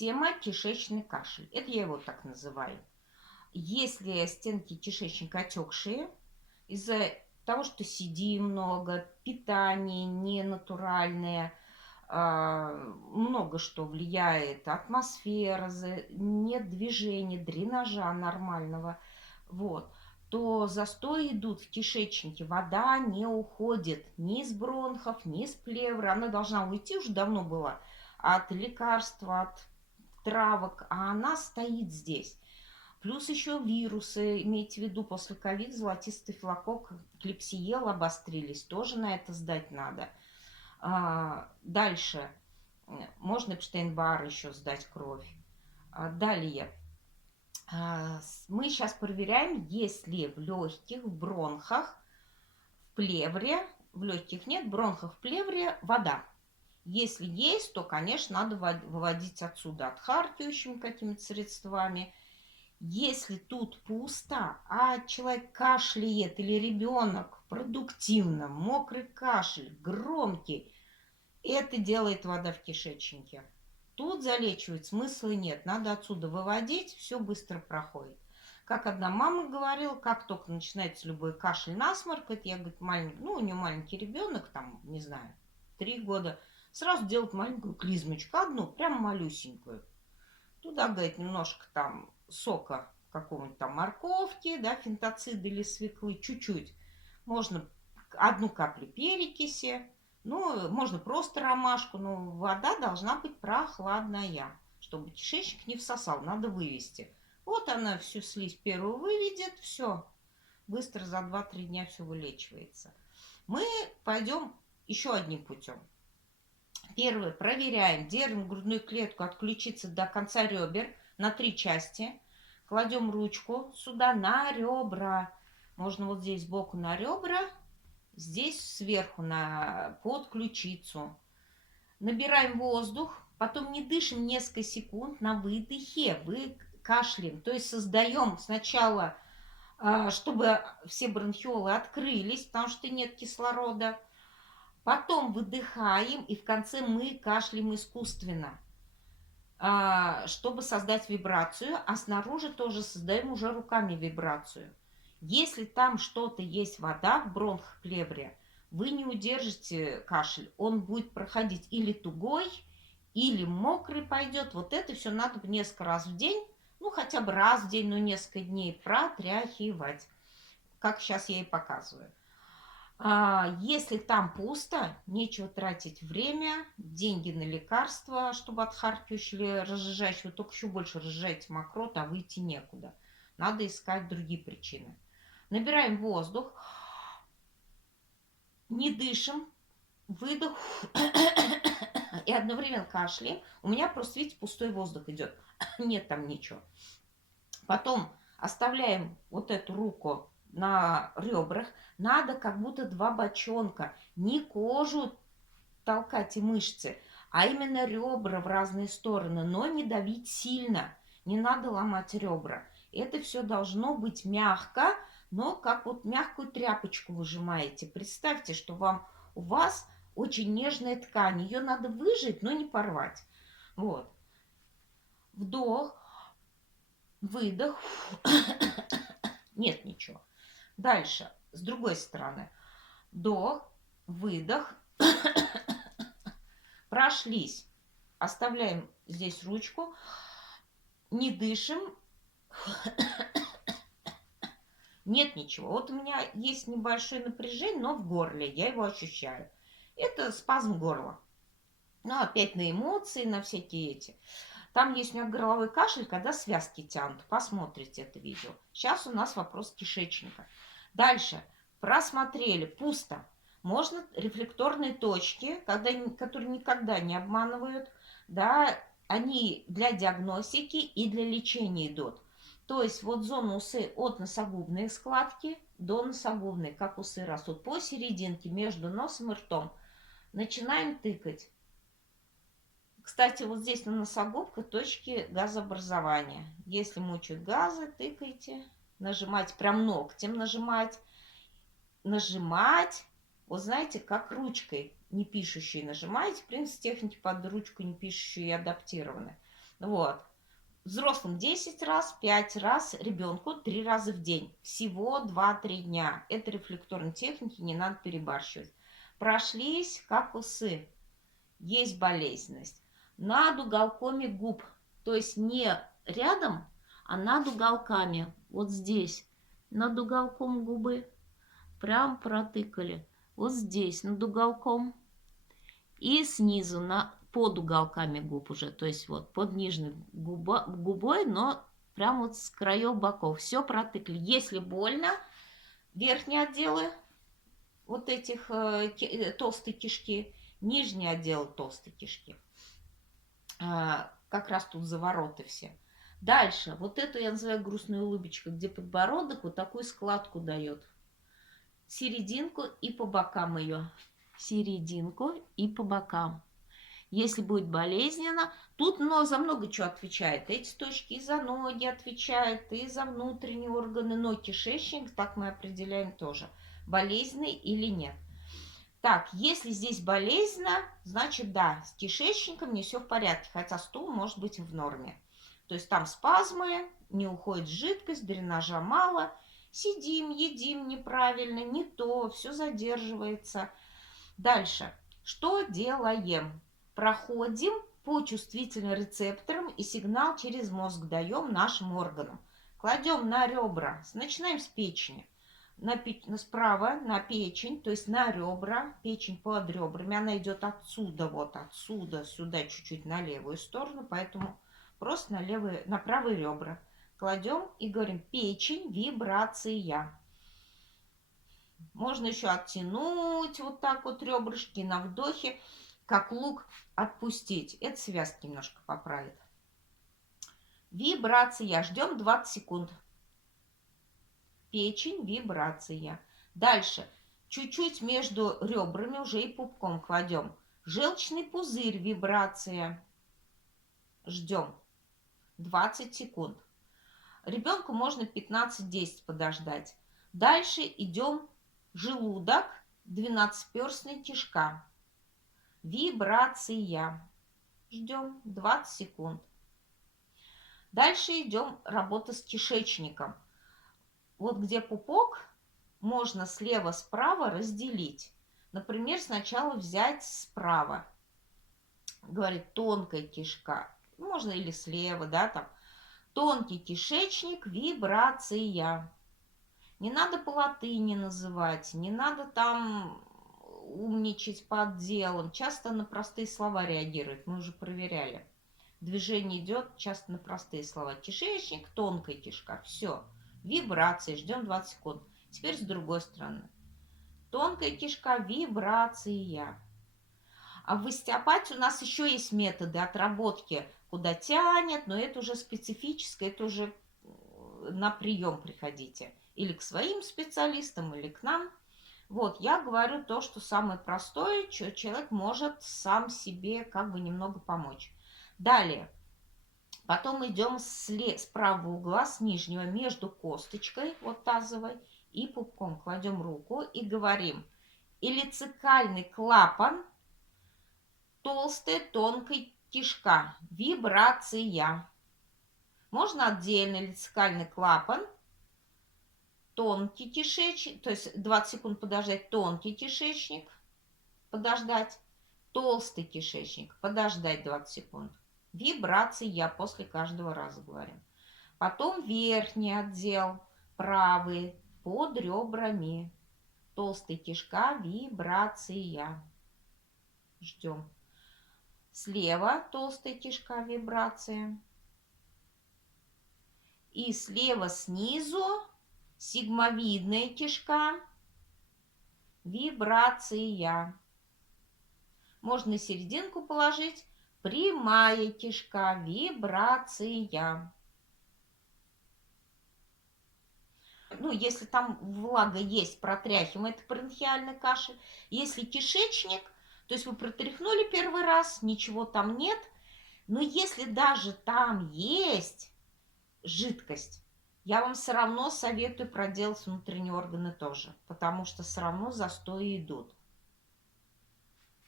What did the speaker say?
Тема кишечный кашель. Это я его так называю. Если стенки кишечника отекшие, из-за того, что сидим много, питание ненатуральное, много что влияет, атмосфера, нет движения, дренажа нормального, вот, то застои идут в кишечнике, вода не уходит ни из бронхов, ни из плевры, она должна уйти, уже давно была, от лекарства, от травок, а она стоит здесь. Плюс еще вирусы, имейте в виду, после ковид золотистый флокок, клепсиела обострились, тоже на это сдать надо. Дальше, можно Эпштейн-Бар еще сдать кровь. Далее, мы сейчас проверяем, есть ли в легких, в бронхах, в плевре, в легких нет, в бронхах, в плевре вода. Если есть, то, конечно, надо выводить отсюда отхаркивающими какими-то средствами. Если тут пусто, а человек кашляет или ребенок продуктивно, мокрый кашель, громкий, это делает вода в кишечнике. Тут залечивать смысла нет. Надо отсюда выводить, все быстро проходит. Как одна мама говорила, как только начинается любой кашель, насморк, это я, говорит, маленький, ну, у нее маленький ребенок, там, не знаю, 3 года, сразу делать маленькую клизмочку, одну, прям малюсенькую. Туда, говорит, немножко там сока какого-нибудь там морковки, да, фитонциды или свеклы, чуть-чуть. Можно одну каплю перекиси, ну, можно просто ромашку, но вода должна быть прохладная, чтобы кишечник не всосал, надо вывести. Вот она всю слизь первую выведет, все, быстро за 2-3 дня все вылечивается. Мы пойдем еще одним путем. Первое, проверяем, держим грудную клетку от ключицы до конца ребер на 3 части. Кладем ручку сюда на ребра. Можно вот здесь сбоку на ребра, здесь сверху под ключицу. Набираем воздух, потом не дышим несколько секунд, на выдохе кашляем. То есть создаем сначала, чтобы все бронхиолы открылись, потому что нет кислорода. Потом выдыхаем, и в конце мы кашляем искусственно, чтобы создать вибрацию, а снаружи тоже создаем уже руками вибрацию. Если там что-то есть, вода в бронхах, плевре, вы не удержите кашель, он будет проходить или тугой, или мокрый пойдет. Вот это все надо несколько раз в день, ну хотя бы раз в день, но несколько дней протряхивать, как сейчас я и показываю. Если там пусто, нечего тратить время, деньги на лекарства, чтобы отхаркивающего или разжижающего, только еще больше разжижаете мокрот, а выйти некуда. Надо искать другие причины. Набираем воздух, не дышим, выдох и одновременно кашляем. У меня просто, видите, пустой воздух идет. Нет там ничего. Потом оставляем вот эту руку на ребрах. Надо как будто 2 бочонка. Не кожу толкать и мышцы, а именно ребра в разные стороны. Но не давить сильно. Не надо ломать ребра. Это все должно быть мягко, но как вот мягкую тряпочку выжимаете. Представьте, что у вас очень нежная ткань. Ее надо выжать, но не порвать. Вот. Вдох, выдох. Нет ничего. Дальше, с другой стороны. Вдох, выдох. Прошлись. Оставляем здесь ручку. Не дышим. Нет ничего. Вот у меня есть небольшое напряжение, но в горле. Я его ощущаю. Это спазм горла. Ну, опять на эмоции, на всякие эти. Там есть у меня горловой кашель, когда связки тянут. Посмотрите это видео. Сейчас у нас вопрос кишечника. Дальше. Просмотрели. Пусто. Можно рефлекторные точки, которые никогда не обманывают. Да, они для диагностики и для лечения идут. То есть вот зона усы от носогубной складки до носогубной, как усы растут, посерединке между носом и ртом. Начинаем тыкать. Кстати, вот здесь на носогубках точки газообразования. Если мучают газы, тыкайте. Нажимать, прям ногтем нажимать. Нажимать. Вот знаете, как ручкой не пишущей нажимаете. В принципе, техники под ручку не пишущую и адаптированы. Вот. Взрослым 10 раз, 5 раз, ребенку 3 раза в день. Всего 2-3 дня. Это рефлекторные техники, не надо перебарщивать. Прошлись, как усы. Есть болезненность. Над уголками губ. То есть не рядом, а над уголками. Вот здесь. Над уголком губы. Прям протыкали. Вот здесь, над уголком. И снизу, под уголками губ уже. То есть вот под нижней губой, но прям вот с краев боков. Все протыкали. Если больно, верхние отделы вот этих толстой кишки, нижний отдел толстой кишки. Как раз тут завороты все. Дальше, вот эту я называю грустная улыбочка, где подбородок вот такую складку дает. Серединку и по бокам ее. Серединку и по бокам. Если будет болезненно, тут за много чего отвечает. Эти точки и за ноги отвечают, и за внутренние органы, но кишечник, так мы определяем тоже, болезненный или нет. Так, если здесь болезненно, значит да, с кишечником не все в порядке, хотя стул может быть в норме. То есть там спазмы, не уходит жидкость, дренажа мало, сидим, едим неправильно, не то, все задерживается. Дальше, что делаем? Проходим по чувствительным рецепторам и сигнал через мозг даем нашим органам. Кладем на ребра, начинаем с печени справа на печень, то есть на ребра, печень под ребрами, она идет отсюда, вот отсюда, сюда, чуть-чуть на левую сторону, поэтому просто на правые ребра кладем и говорим печень, вибрация. Можно еще оттянуть вот так вот ребрышки на вдохе, как лук отпустить. Это связки немножко поправит. Вибрация. Ждем 20 секунд. Печень, вибрация. Дальше. Чуть-чуть между ребрами уже и пупком кладем. Желчный пузырь, вибрация. Ждем 20 секунд. Ребенку можно 15-10 подождать. Дальше идем желудок, 12-перстная кишка. Вибрация. Ждем 20 секунд. Дальше идем работа с кишечником. Вот где пупок, можно слева-справа разделить. Например, сначала взять справа. Говорит, тонкая кишка. Можно или слева, да, там. Тонкий кишечник, вибрация. Не надо по латыни называть, не надо там умничать под делом. Часто на простые слова реагирует, мы уже проверяли. Движение идет часто на простые слова. Кишечник, тонкая кишка, все. Вибрации, ждем 20 секунд. Теперь с другой стороны. Тонкая кишка, вибрация. А в остеопатии у нас еще есть методы отработки, куда тянет, но это уже специфическое, это уже на прием приходите. Или к своим специалистам, или к нам. Вот, я говорю то, что самое простое, что человек может сам себе как бы немного помочь. Далее. Потом идем с правого угла, с нижнего, между косточкой, вот тазовой, и пупком. Кладем руку и говорим. Илицикальный клапан, толстая, тонкая кишка, вибрация. Можно отдельно илицикальный клапан, тонкий кишечник, то есть 20 секунд подождать, тонкий кишечник, подождать, толстый кишечник, подождать 20 секунд. Вибрация после каждого раза говорим. Потом верхний отдел, правый, под ребрами. Толстая кишка, вибрация. Ждем. Слева толстая кишка, вибрация. И слева снизу сигмовидная кишка, вибрация. Можно серединку положить. Прямая кишка, вибрация. Ну, если там влага есть, протряхиваем, это бронхиальный кашель. Если кишечник, то есть вы протряхнули первый раз, ничего там нет. Но если даже там есть жидкость, я вам все равно советую проделать внутренние органы тоже, потому что все равно застои идут.